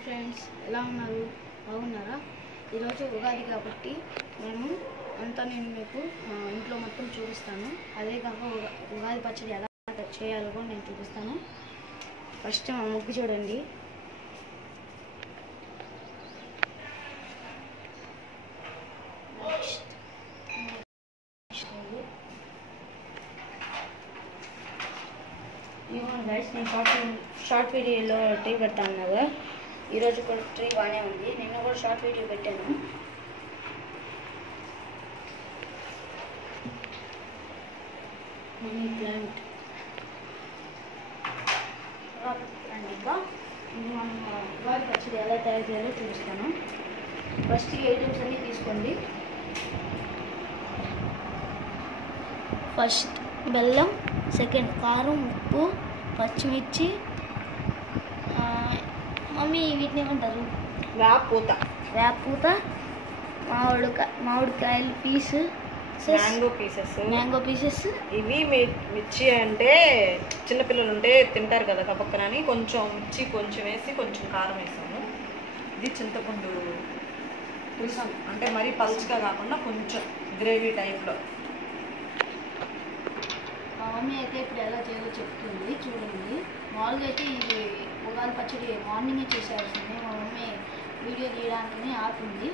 Hi friends, ఎలా ఉన్నారు? బాగున్నారా? ఈరోజు ఉగాది కాబట్టి నేను మీకు ఇంట్లో మొత్తం చూపిస్తాను. అదే కాక ఉగాది పచ్చడి ఎలా చేయాలో కూడా నేను చూపిస్తాను. ఫస్ట్ మా ముగ్గు చూడండి. గైస్, నేను షార్ట్ వీడియోలో ట్రీ పెడతాను కదా. ఈరోజు కూడా ట్రీ బాగానే ఉంది. నిన్న కూడా షార్ట్ వీడియో పెట్టాను. మనీ ప్లాంట్ ఇంకా మనం ఉగాది పచ్చడి ఎలా తయారు చేయాలో చూపిస్తాను. ఫస్ట్ ఈ ఐటమ్స్ అన్నీ తీసుకోండి. ఫస్ట్ బెల్లం, సెకండ్ కారం, ఉప్పు, పచ్చిమిర్చి, మమ్మీ వీటిని ఏమంటారు? వేపూత, మామిడికాయలు మ్యాంగో పీసెస్. ఇవి మిర్చి అంటే చిన్నపిల్లలు ఉంటే తింటారు కదా కపక్కన అని కొంచెం మిర్చి కొంచెం వేసి కొంచెం కారం వేసాము. ఇది చింతపండు పులుసు, అంటే మరీ పలుచగా కాకుండా కొంచెం గ్రేవీ టైప్లో. మా మమ్మీ అయితే ఇప్పుడు ఎలా చేయాలో చెప్తుంది చూడండి. మామూలుగా అయితే ఇది ఉగాది పచ్చడి మార్నింగే చేసేయాల్సింది. మా మమ్మీ వీడియో తీయడానికి ఆపుంది.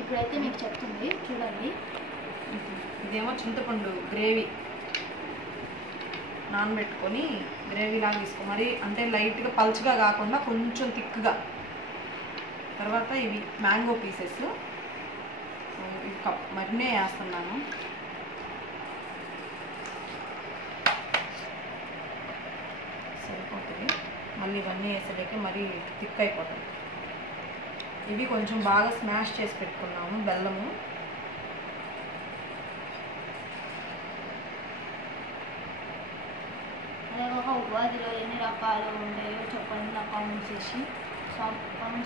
ఇప్పుడైతే మీకు చెప్తుంది చూడండి. ఇదేమో చింతపండు గ్రేవీ నానబెట్టుకొని గ్రేవీ లాగా తీసుకో, మరి అంటే లైట్గా పలుచగా కాకుండా కొంచెం థిక్గా. తర్వాత ఇవి మ్యాంగో పీసెస్, ఇవి మరినే వేస్తున్నాను. సరిపోతుంది. మళ్ళీ ఇవన్నీ వేసేటಕ್ಕೆ మరీ థిక్ అయిపోతుంది. ఇవి కొంచెం బాగా స్మాష్ చేసి పెట్టుకున్నాము. బెల్లము, అదేకాక ఉగాదిలో ఎన్ని రకాలు ఉంటాయో చెప్పండి. నా కామెంట్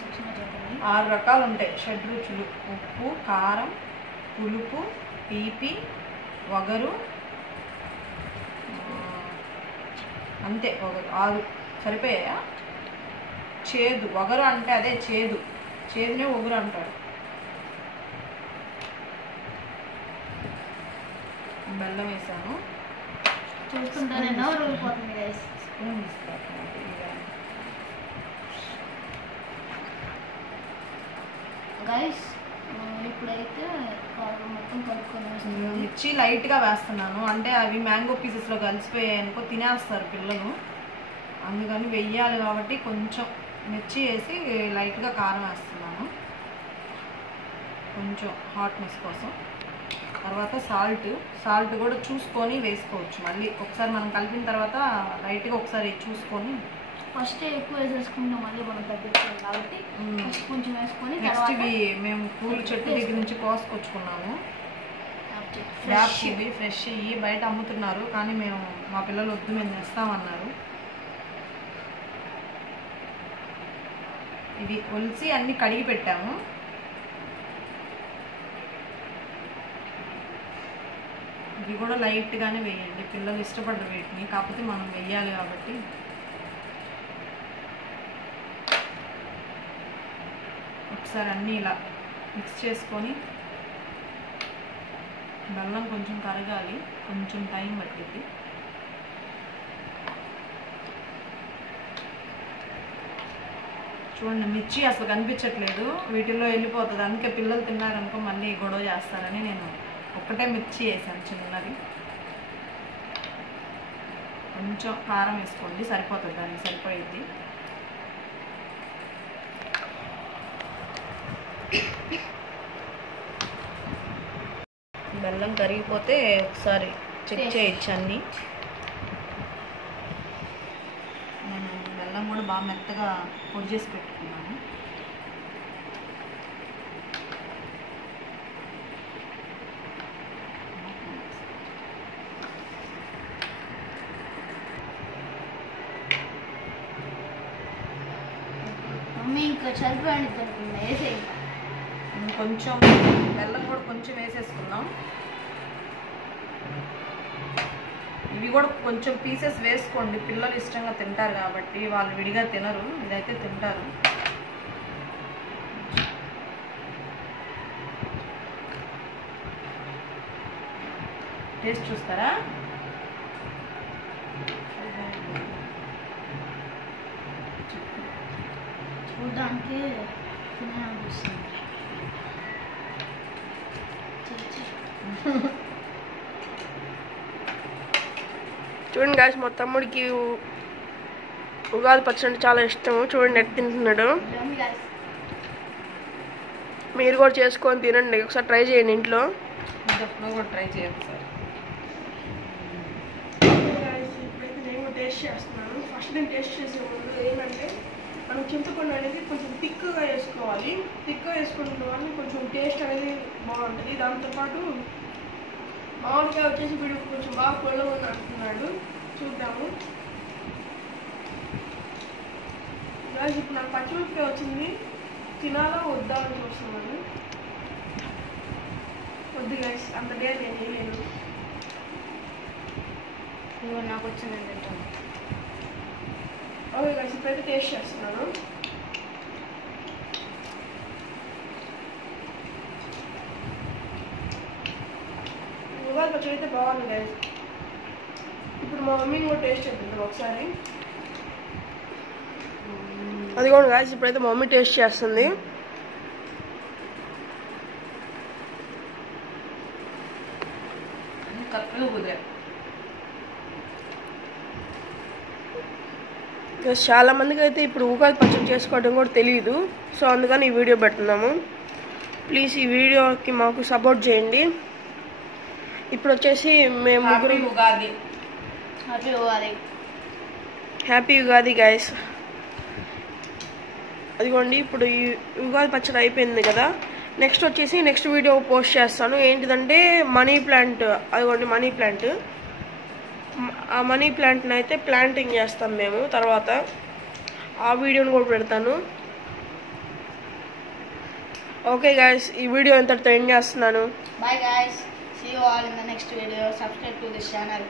సెక్షన్లో చెప్పండి. 6 రకాలు ఉంటాయి. షడ్రుచులు: ఉప్పు, కారం, పులుపు, తీపి, వగరు, అంతే. వగరు 6 సరిపోయాయా? చేదు, వగరు అంటే అదే చేదునే వగరు అంటారు. బెల్లం వేసాను. చూస్తుంటానే రోజుపోతుంది గైస్. స్పూన్ ఇస్తాను. గైస్ ఇప్పుడైతే మొత్తం కలుపుకొని మిర్చి లైట్గా వేస్తున్నాను, అంటే అవి మ్యాంగో పీసెస్లో కలిసిపోయాయి అనుకో తినేస్తారు పిల్లలు. అందుకని వెయ్యాలి కాబట్టి కొంచెం మిర్చి వేసి లైట్గా కారం వేస్తున్నాను, కొంచెం హాట్నెస్ కోసం. తర్వాత సాల్ట్ కూడా చూసుకొని వేసుకోవచ్చు. మళ్ళీ ఒకసారి మనం కలిపిన తర్వాత లైట్గా ఒకసారి చూసుకొని. ఫస్ట్ ఎక్కువ వేసేసుకుంటాం, మళ్ళీ మనం తగ్గించాం కాబట్టి ఫస్ట్ కొంచెం వేసుకొని. నెక్స్ట్ ఇవి మేము పూల చెట్టు దగ్గర నుంచి కోసుకొచ్చుకున్నాము. ఇవి ఫ్రెష్ ఇవి బయట అమ్ముతున్నారు, కానీ మా పిల్లలు వద్దు మేము తెస్తామన్నారు. ఇవి ఒలిసి అన్ని కడిగి పెట్టాము. ఇవి కూడా లైట్గానే వేయండి, పిల్లలు ఇష్టపడరు వీటిని, కాకపోతే మనం వేయాలి కాబట్టి. ఒకసారి అన్నీ ఇలా మిక్స్ చేసుకొని, బెల్లం కొంచెం కరగాలి, కొంచెం టైం పట్టింది. చూడండి, మిర్చి అసలు కనిపించట్లేదు, వీటిల్లో వెళ్ళిపోతుంది. అందుకే పిల్లలు తిన్నారనుకో మళ్ళీ గొడవ చేస్తారని నేను ఒక్కటే మిర్చి వేసాను చిన్నది. కొంచెం కారం వేసుకోండి, సరిపోతుంది, దానికి సరిపోయిద్ది. బెల్లం కరిగిపోతే ఒకసారి చెక్ చేయొచ్చు అన్నీ. నేను బెల్లం కూడా బాగా మెత్తగా పొడి చేసి పెట్టుకున్నాను. మమ్మీ ఇంకా చల్లిపోయింది అనుకున్నా, వేసే కొంచెం బెల్లం కూడా కొంచెం వేసేసుకున్నాం. ఇవి కూడా కొంచెం పీసెస్ వేసుకోండి, పిల్లలు ఇష్టంగా తింటారు కాబట్టి. వాళ్ళు విడిగా తినరు, ఇదైతే తింటారు. టేస్ట్ చూస్తారా? చూడడానికి తినాలనిపిస్తుంది. చూడండి గాయస్, మా తమ్ముడికి ఉగాది పచ్చడి అంటే చాలా ఇష్టము. చూడండి ఎట్ తింటున్నాడు. మీరు కూడా చేసుకొని తినండి, ఒకసారి ట్రై చేయండి ఇంట్లో. నువ్వు కూడా ట్రై చేయండి సార్. ఇప్పుడైతే నేను కూడా టేస్ట్ చేస్తున్నాను. ఫస్ట్ నేను టేస్ట్ చేసే ముందు ఏంటంటే మనం చింతపండు అనేది కొంచెం థిక్గా వేసుకోవాలి. థిక్గా వేసుకున్న వల్ల కొంచెం టేస్ట్ అనేది బాగుంటుంది. దాంతోపాటు మామిడికాయ వచ్చేసి వీడు కొంచెం బాగా పొల్లగా అంటున్నాడు. చూద్దాము. గాయస్ ఇప్పుడు నాకు పచ్చిమిరపకాయ వచ్చింది, తినాలా వద్దా అని చూస్తున్నాను. వద్దు గాయస్, అంత డేర్ నేను వేయలేను. నాకు వచ్చింది తింటాను. ఓకే గాయస్, ఇప్పుడైతే టేస్ట్ చేస్తున్నాను. ఉగాది పచ్చడి అయితే బాగుంది గాయస్. ఇప్పుడు మా మమ్మీని కూడా టేస్ట్ చేద్దాం ఒకసారి. అది కూడా గాయస్, ఇప్పుడైతే మా మమ్మీ టేస్ట్ చేస్తుంది. కరెక్ట్గా కుదిరా. చాలా మందికి అయితే ఇప్పుడు ఉగాది పచ్చడి చేసుకోవడం కూడా తెలియదు. సో అందుకని ఈ వీడియో పెడుతున్నాము. ప్లీజ్ ఈ వీడియోకి మాకు సపోర్ట్ చేయండి. ఇప్పుడు వచ్చేసి మేము ముగ్గురు Ugadi. Happy Ugadi. Happy Ugadi guys. అదిగోండి, ఇప్పుడు ఈ ఉగాది పచ్చడి అయిపోయింది కదా. నెక్స్ట్ వచ్చేసి నెక్స్ట్ వీడియో పోస్ట్ చేస్తాను. ఏంటిదంటే మనీ ప్లాంట్. అదిగోండి మనీ ప్లాంట్. ఆ మనీ ప్లాంట్ని అయితే ప్లాంటింగ్ చేస్తాం మేము. తర్వాత ఆ వీడియోని కూడా పెడతాను. ఓకే గాయస్, ఈ వీడియో ఇంతటితో ఎండ్ చేస్తున్నాను. Bye guys. See you all in the next video. Subscribe to this channel.